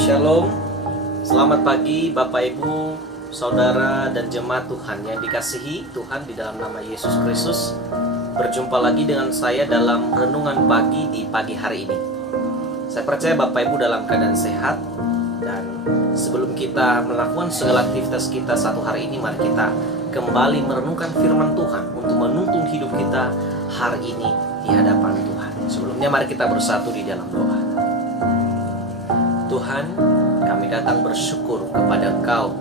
Shalom, selamat pagi Bapak Ibu, Saudara dan jemaat Tuhan yang dikasihi Tuhan di dalam nama Yesus Kristus. Berjumpa lagi dengan saya dalam renungan pagi di pagi hari ini. Saya percaya Bapak Ibu dalam keadaan sehat. Dan sebelum kita melakukan segala aktivitas kita satu hari ini, mari kita kembali merenungkan firman Tuhan untuk menuntun hidup kita hari ini di hadapan Tuhan. Sebelumnya mari kita bersatu di dalam doa. Tuhan, kami datang bersyukur kepada Engkau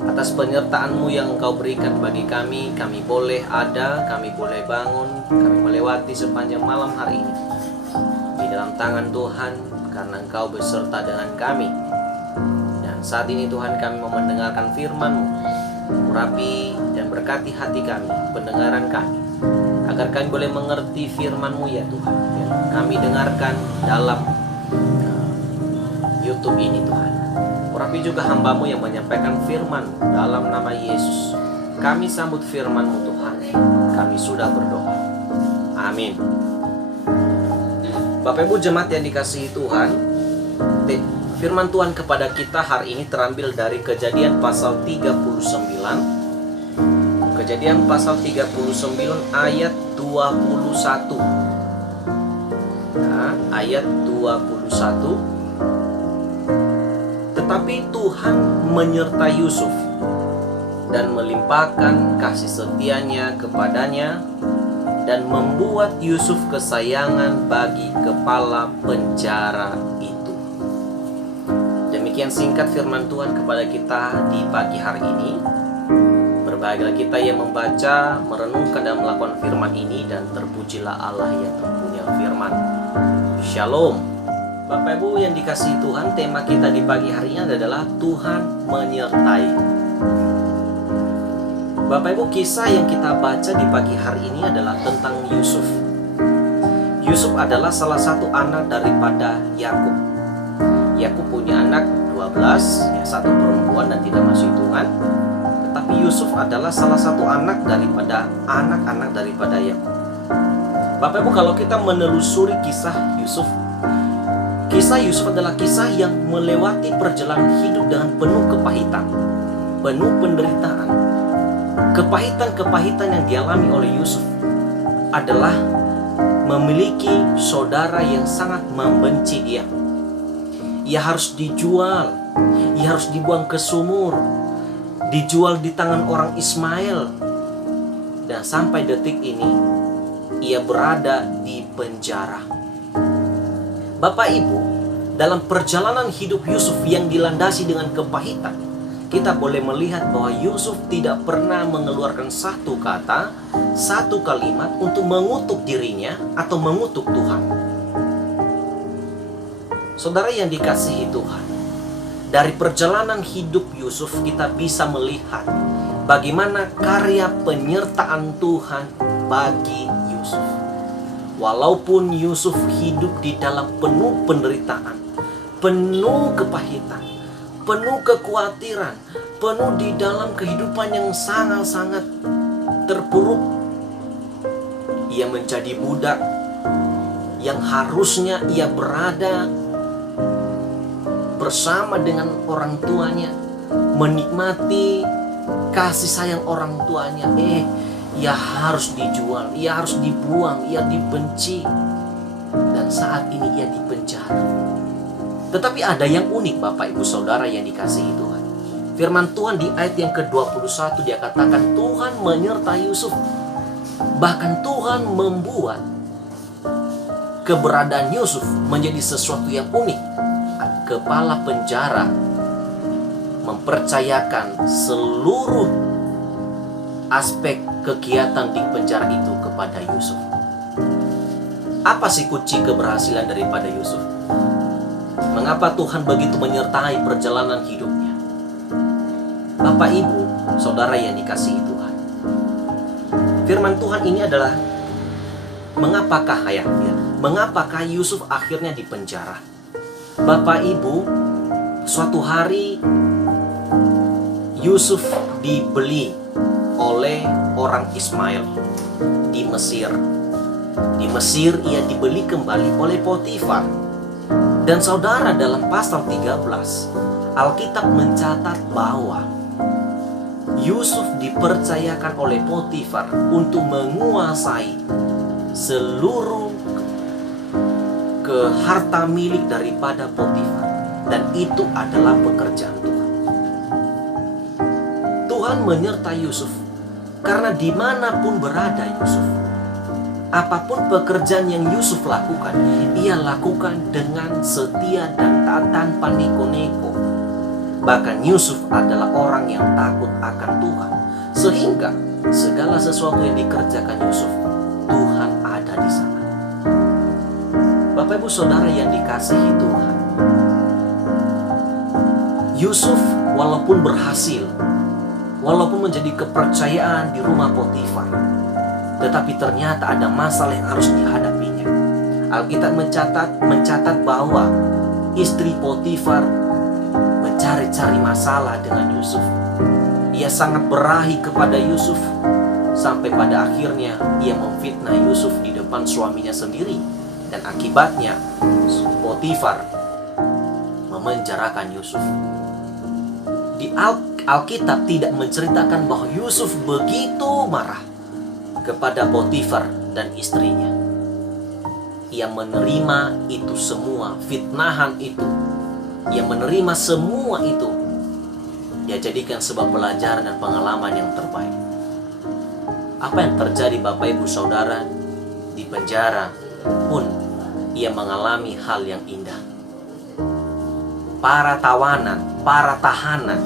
atas penyertaan-Mu yang Engkau berikan bagi kami. Kami boleh ada, kami boleh bangun, kami melewati sepanjang malam hari ini di dalam tangan Tuhan, karena Engkau beserta dengan kami. Dan saat ini Tuhan, kami mau mendengarkan firman-Mu. Urapi dan berkati hati kami, pendengaran kami, agar kami boleh mengerti firman-Mu ya Tuhan. Kami dengarkan dalam YouTube ini Tuhan. Urapi juga hamba-Mu yang menyampaikan firman dalam nama Yesus. Kami sambut firman-Mu Tuhan. Kami sudah berdoa. Amin. Bapak Ibu jemaat yang dikasihi Tuhan, firman Tuhan kepada kita hari ini terambil dari Kejadian pasal 39. Kejadian pasal 39 ayat 21. Nah, ayat 21. Tetapi Tuhan menyertai Yusuf dan melimpahkan kasih setianya kepadanya dan membuat Yusuf kesayangan bagi kepala penjara itu. Demikian singkat firman Tuhan kepada kita di pagi hari ini. Berbahagialah kita yang membaca, merenungkan dan melakukan firman ini, dan terpujilah Allah yang mempunyai firman. Shalom. Bapak Ibu yang dikasihi Tuhan, tema kita di pagi hari ini adalah Tuhan menyertai. Bapak Ibu, kisah yang kita baca di pagi hari ini adalah tentang Yusuf. Yusuf adalah salah satu anak daripada Yakub. Yakub punya anak 12, ya, satu perempuan dan tidak masuk hitungan. Tetapi Yusuf adalah salah satu anak daripada anak-anak daripada Yakub. Bapak Ibu, kalau kita menelusuri kisah Yusuf adalah kisah yang melewati perjalanan hidup dengan penuh kepahitan, penuh penderitaan. Kepahitan-kepahitan yang dialami oleh Yusuf adalah memiliki saudara yang sangat membenci dia. Ia harus dijual, ia harus dibuang ke sumur, dijual di tangan orang Ismail. Dan sampai detik ini ia berada di penjara. Bapak Ibu, dalam perjalanan hidup Yusuf yang dilandasi dengan kepahitan, kita boleh melihat bahwa Yusuf tidak pernah mengeluarkan satu kata, satu kalimat untuk mengutuk dirinya atau mengutuk Tuhan. Saudara yang dikasihi Tuhan, dari perjalanan hidup Yusuf kita bisa melihat bagaimana karya penyertaan Tuhan bagi Yusuf. Walaupun Yusuf hidup di dalam penuh penderitaan, penuh kepahitan, penuh kekhawatiran, penuh di dalam kehidupan yang sangat-sangat terpuruk. Ia menjadi budak yang harusnya ia berada bersama dengan orang tuanya, menikmati kasih sayang orang tuanya. Ia harus dijual, ia harus dibuang, ia dibenci. Dan saat ini ia dipenjara. Tetapi ada yang unik Bapak Ibu Saudara yang dikasihi Tuhan. Firman Tuhan di ayat yang ke-21 dia katakan Tuhan menyertai Yusuf. Bahkan Tuhan membuat keberadaan Yusuf menjadi sesuatu yang unik. Kepala penjara mempercayakan seluruh aspek kegiatan di penjara itu kepada Yusuf. Apa sih kunci keberhasilan daripada Yusuf? Mengapa Tuhan begitu menyertai perjalanan hidupnya? Bapak Ibu, Saudara yang dikasihi Tuhan, firman Tuhan ini adalah mengapakah Yusuf akhirnya dipenjara? Bapak Ibu, suatu hari Yusuf dibeli oleh orang Ismail di Mesir. Di Mesir ia dibeli kembali oleh Potifar. Dan saudara, dalam pasal 13 Alkitab mencatat bahwa Yusuf dipercayakan oleh Potifar untuk menguasai seluruh harta milik daripada Potifar. Dan itu adalah pekerjaan Tuhan. Tuhan menyertai Yusuf karena dimanapun berada Yusuf, apapun pekerjaan yang Yusuf lakukan, ia lakukan dengan setia dan tanpa neko-neko. Bahkan Yusuf adalah orang yang takut akan Tuhan, sehingga segala sesuatu yang dikerjakan Yusuf, Tuhan ada di sana. Bapak Ibu Saudara yang dikasihi Tuhan, Yusuf walaupun berhasil, walaupun menjadi kepercayaan di rumah Potifar, tetapi ternyata ada masalah yang harus dihadapinya. Alkitab mencatat bahwa istri Potifar mencari-cari masalah dengan Yusuf. Ia sangat berahi kepada Yusuf, sampai pada akhirnya ia memfitnah Yusuf di depan suaminya sendiri. Dan akibatnya Potifar memenjarakan Yusuf. Di Alkitab tidak menceritakan bahwa Yusuf begitu marah kepada Potifar dan istrinya. Ia menerima itu semua, fitnahan itu. Ia menerima semua itu. Dia jadikan sebuah pelajaran dan pengalaman yang terbaik. Apa yang terjadi Bapak Ibu Saudara? Di penjara pun ia mengalami hal yang indah. Para tawanan, para tahanan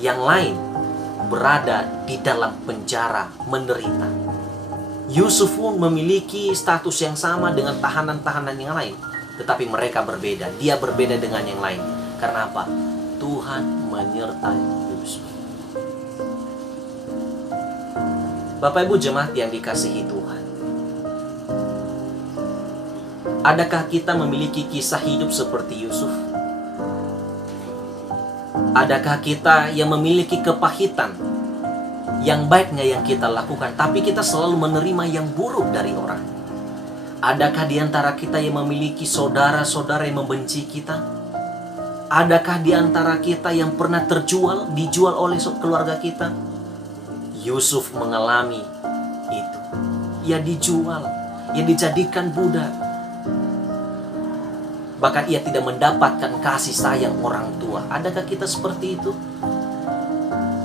yang lain berada di dalam penjara menderita. Yusuf pun memiliki status yang sama dengan tahanan-tahanan yang lain, tetapi mereka berbeda. Dia berbeda dengan yang lain. Karena apa? Tuhan menyertai Yusuf. Bapak Ibu jemaat yang dikasihi Tuhan, adakah kita memiliki kisah hidup seperti Yusuf? Adakah kita yang memiliki kepahitan? Yang baiknya yang kita lakukan, tapi kita selalu menerima yang buruk dari orang? Adakah di antara kita yang memiliki saudara-saudara yang membenci kita? Adakah di antara kita yang pernah dijual oleh keluarga kita? Yusuf mengalami itu. Ia dijual, ia dijadikan budak. Bahkan ia tidak mendapatkan kasih sayang orang tua. Adakah kita seperti itu?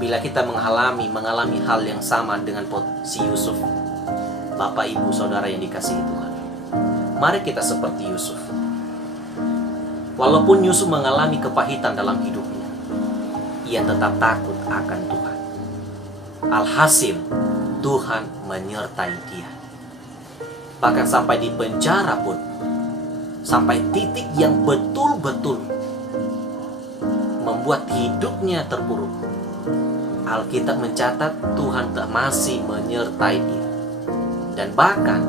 Bila kita mengalami hal yang sama dengan si Yusuf, Bapak Ibu Saudara yang dikasihi Tuhan, mari kita seperti Yusuf. Walaupun Yusuf mengalami kepahitan dalam hidupnya, ia tetap takut akan Tuhan. Alhasil, Tuhan menyertai dia. Bahkan sampai di penjara pun, sampai titik yang betul-betul membuat hidupnya terpuruk, Alkitab mencatat Tuhan masih menyertai dia. Dan bahkan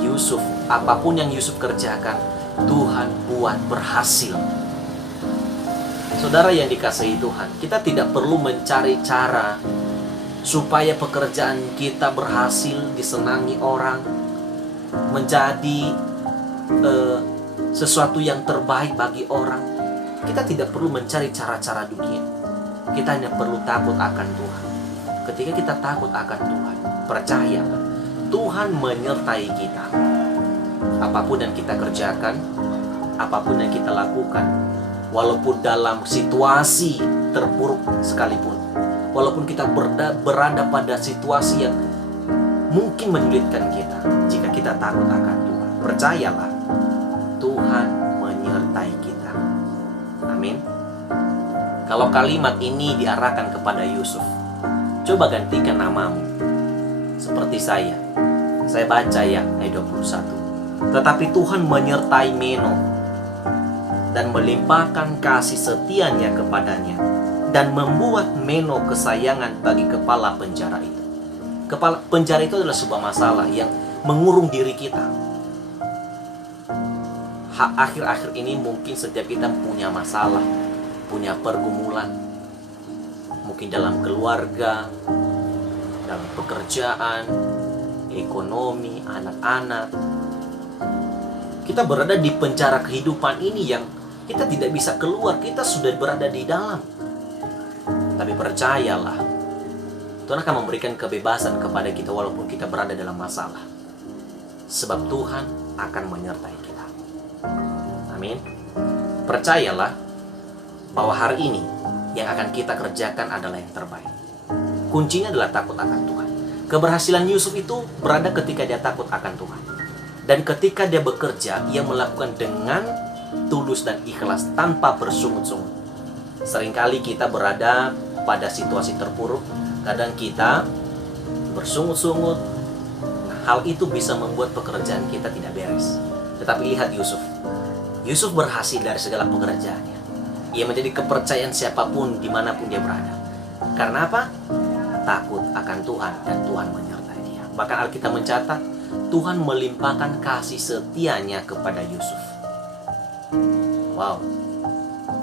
Yusuf, apapun yang Yusuf kerjakan, Tuhan buat berhasil. Saudara yang dikasihi Tuhan, kita tidak perlu mencari cara supaya pekerjaan kita berhasil, disenangi orang, menjadi sesuatu yang terbaik bagi orang. Kita tidak perlu mencari cara-cara dunia. Kita hanya perlu takut akan Tuhan. Ketika kita takut akan Tuhan, percaya Tuhan menyertai kita. Apapun yang kita kerjakan, apapun yang kita lakukan, walaupun dalam situasi terpuruk sekalipun, walaupun kita berada pada situasi yang mungkin menyulitkan kita, jika kita takut akan Tuhan, percayalah Tuhan menyertai kita. Amin. Kalau kalimat ini diarahkan kepada Yusuf, coba gantikan namamu. Seperti saya baca ya ayat 21. Tetapi Tuhan menyertai Meno dan melimpahkan kasih setianya kepadanya, dan membuat Meno kesayangan bagi kepala penjara itu. Kepala penjara itu adalah sebuah masalah yang mengurung diri kita. Akhir-akhir ini mungkin setiap kita punya masalah, punya pergumulan, mungkin dalam keluarga, dalam pekerjaan, ekonomi, anak-anak. Kita berada di penjara kehidupan ini yang kita tidak bisa keluar. Kita sudah berada di dalam. Tapi percayalah, Tuhan akan memberikan kebebasan kepada kita walaupun kita berada dalam masalah. Sebab Tuhan akan menyertai kita. Amin. Percayalah bahwa hari ini yang akan kita kerjakan adalah yang terbaik. Kuncinya adalah takut akan Tuhan. Keberhasilan Yusuf itu berada ketika dia takut akan Tuhan. Dan ketika dia bekerja, ia melakukan dengan tulus dan ikhlas tanpa bersungut-sungut. Seringkali kita berada pada situasi terpuruk. Kadang kita bersungut-sungut. Nah, hal itu bisa membuat pekerjaan kita tidak beres. Tetapi lihat Yusuf. Yusuf berhasil dari segala pekerjaannya. Ia menjadi kepercayaan siapapun dimanapun dia berada. Karena apa? Takut akan Tuhan dan Tuhan menyertai dia. Bahkan Alkitab mencatat, Tuhan melimpahkan kasih setianya kepada Yusuf. Wow.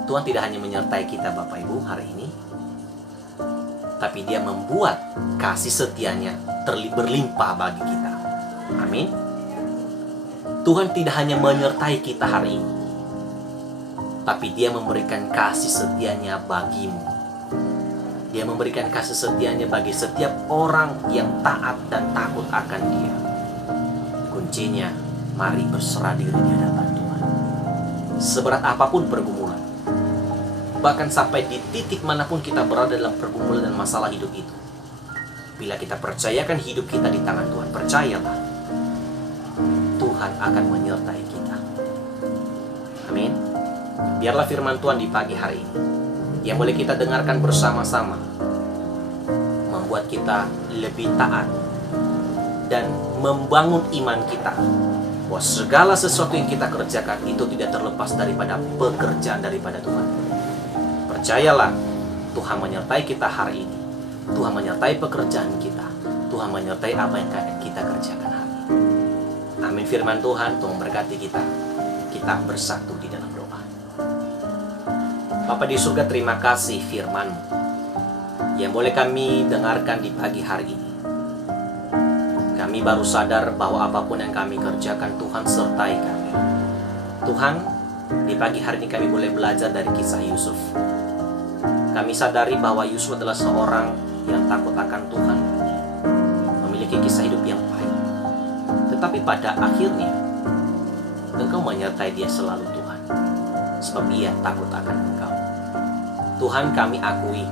Tuhan tidak hanya menyertai kita Bapak Ibu hari ini, tapi Dia membuat kasih setianya berlimpah bagi kita. Amin. Tuhan tidak hanya menyertai kita hari ini, tapi Dia memberikan kasih setianya bagimu. Dia memberikan kasih setianya bagi setiap orang yang taat dan takut akan Dia. Kuncinya, mari berserah diri di hadapan Tuhan. Seberat apapun pergumulan, bahkan sampai di titik manapun kita berada dalam pergumulan dan masalah hidup itu, bila kita percayakan hidup kita di tangan Tuhan, percayalah, Tuhan akan menyertai kita. Amin. Biarlah firman Tuhan di pagi hari ini yang boleh kita dengarkan bersama-sama membuat kita lebih taat dan membangun iman kita bahwa segala sesuatu yang kita kerjakan itu tidak terlepas daripada pekerjaan daripada Tuhan. Percayalah, Tuhan menyertai kita hari ini. Tuhan menyertai pekerjaan kita. Tuhan menyertai apa yang akan kita kerjakan hari ini. Amin. Firman Tuhan memberkati kita. Kita bersatu di dalam doa. Bapa di surga, terima kasih firman-Mu yang boleh kami dengarkan di pagi hari ini. Kami baru sadar bahwa apapun yang kami kerjakan, Tuhan sertai kami. Tuhan, di pagi hari ini kami boleh belajar dari kisah Yusuf. Kami sadari bahwa Yusuf adalah seorang yang takut akan Tuhan, memiliki kisah hidup yang baik. Tetapi pada akhirnya, Engkau menyertai dia selalu Tuhan, sebab ia takut akan Engkau. Tuhan, kami akui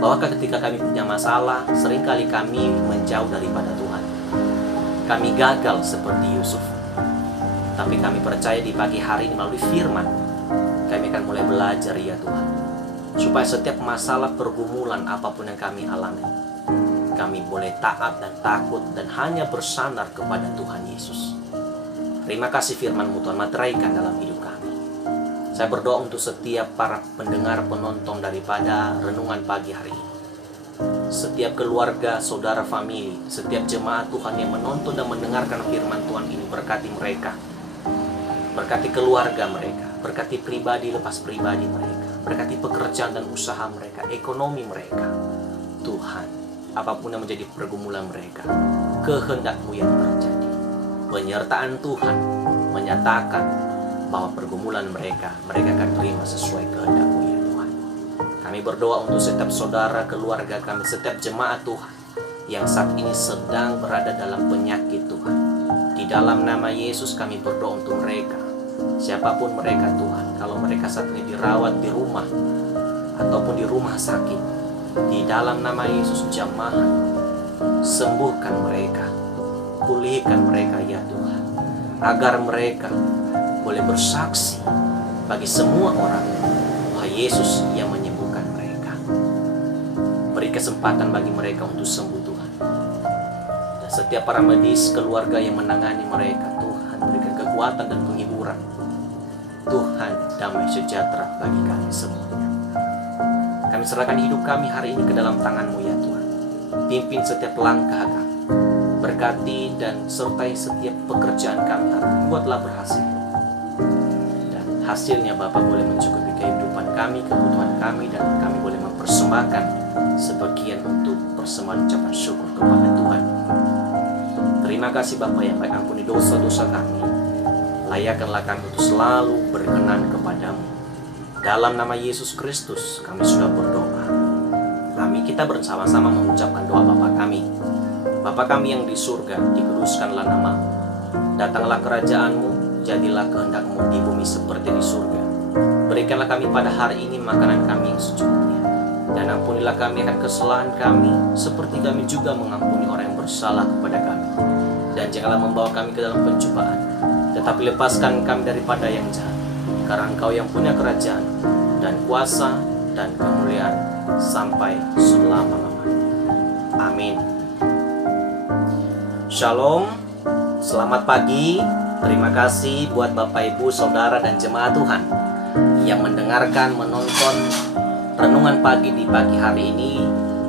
bahwa ketika kami punya masalah, seringkali kami menjauh daripada Tuhan. Kami gagal seperti Yusuf. Tapi kami percaya di pagi hari ini melalui firman, kami akan mulai belajar ya Tuhan, supaya setiap masalah pergumulan apapun yang kami alami, kami boleh taat dan takut dan hanya bersandar kepada Tuhan Yesus. Terima kasih firman-Mu Tuhan, materaikan dalam hidup kami. Saya berdoa untuk setiap para pendengar penonton daripada renungan pagi hari ini. Setiap keluarga, saudara, famili, setiap jemaat Tuhan yang menonton dan mendengarkan firman Tuhan ini, berkati mereka. Berkati keluarga mereka, berkati pribadi lepas pribadi mereka, berkati pekerjaan dan usaha mereka, ekonomi mereka. Tuhan, apapun yang menjadi pergumulan mereka, kehendak-Mu yang terjadi. Penyertaan Tuhan menyatakan bahwa pergumulan mereka akan terima sesuai kehendak-Mu ya Tuhan. Kami berdoa untuk setiap saudara, keluarga kami, setiap jemaat Tuhan yang saat ini sedang berada dalam penyakit Tuhan. Di dalam nama Yesus kami berdoa untuk mereka, siapapun mereka Tuhan. Kalau mereka saat ini dirawat di rumah ataupun di rumah sakit, di dalam nama Yesus jamah, sembuhkan mereka, pulihkan mereka ya Tuhan, agar mereka boleh bersaksi bagi semua orang bahwa Yesus yang menyembuhkan mereka. Beri kesempatan bagi mereka untuk sembuh Tuhan. Dan setiap para medis, keluarga yang menangani mereka, Tuhan berikan kekuatan dan penghiburan. Tuhan, damai sejahtera bagi kami semuanya. Kami serahkan hidup kami hari ini ke dalam tangan-Mu ya Tuhan. Pimpin setiap langkah kami, berkati dan sertai setiap pekerjaan kami hari ini. Buatlah berhasil, dan hasilnya Bapa boleh mencukupi kehidupan kami, kebutuhan kami, dan kami boleh mempersembahkan sebagian untuk persembahan ucapan syukur kepada Tuhan. Terima kasih Bapa yang baik, ampuni dosa-dosa kami. layakkanlah kami untuk selalu berkenan kepadamu. Dalam nama Yesus Kristus kami sudah berdoa. Kami kita bersama-sama mengucapkan doa Bapa kami. Bapa kami yang di surga, dikuduskanlah namamu. Datanglah kerajaanmu, jadilah kehendakmu di bumi seperti di surga. Berikanlah kami pada hari ini makanan kami yang secukupnya. Dan ampunilah kami akan kesalahan kami, seperti kami juga mengampuni orang yang bersalah kepada kami. Dan janganlah membawa kami ke dalam pencobaan, tetapi lepaskan kami daripada yang jahat. Karena Engkau yang punya kerajaan, dan kuasa, dan kemuliaan, sampai selama-lamanya. Amin. Shalom, selamat pagi. Terima kasih buat Bapak Ibu, Saudara, dan jemaat Tuhan yang mendengarkan, menonton renungan pagi di pagi hari ini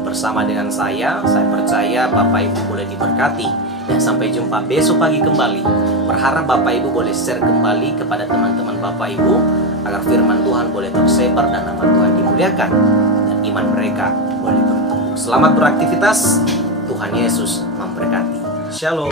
bersama dengan saya. Saya percaya Bapak Ibu boleh diberkati. Dan sampai jumpa besok pagi kembali. Berharap Bapak Ibu boleh share kembali kepada teman-teman Bapak Ibu, agar firman Tuhan boleh tersebar dan nama Tuhan dimuliakan, dan iman mereka boleh bertumbuh. Selamat beraktivitas. Tuhan Yesus memberkati. Shalom.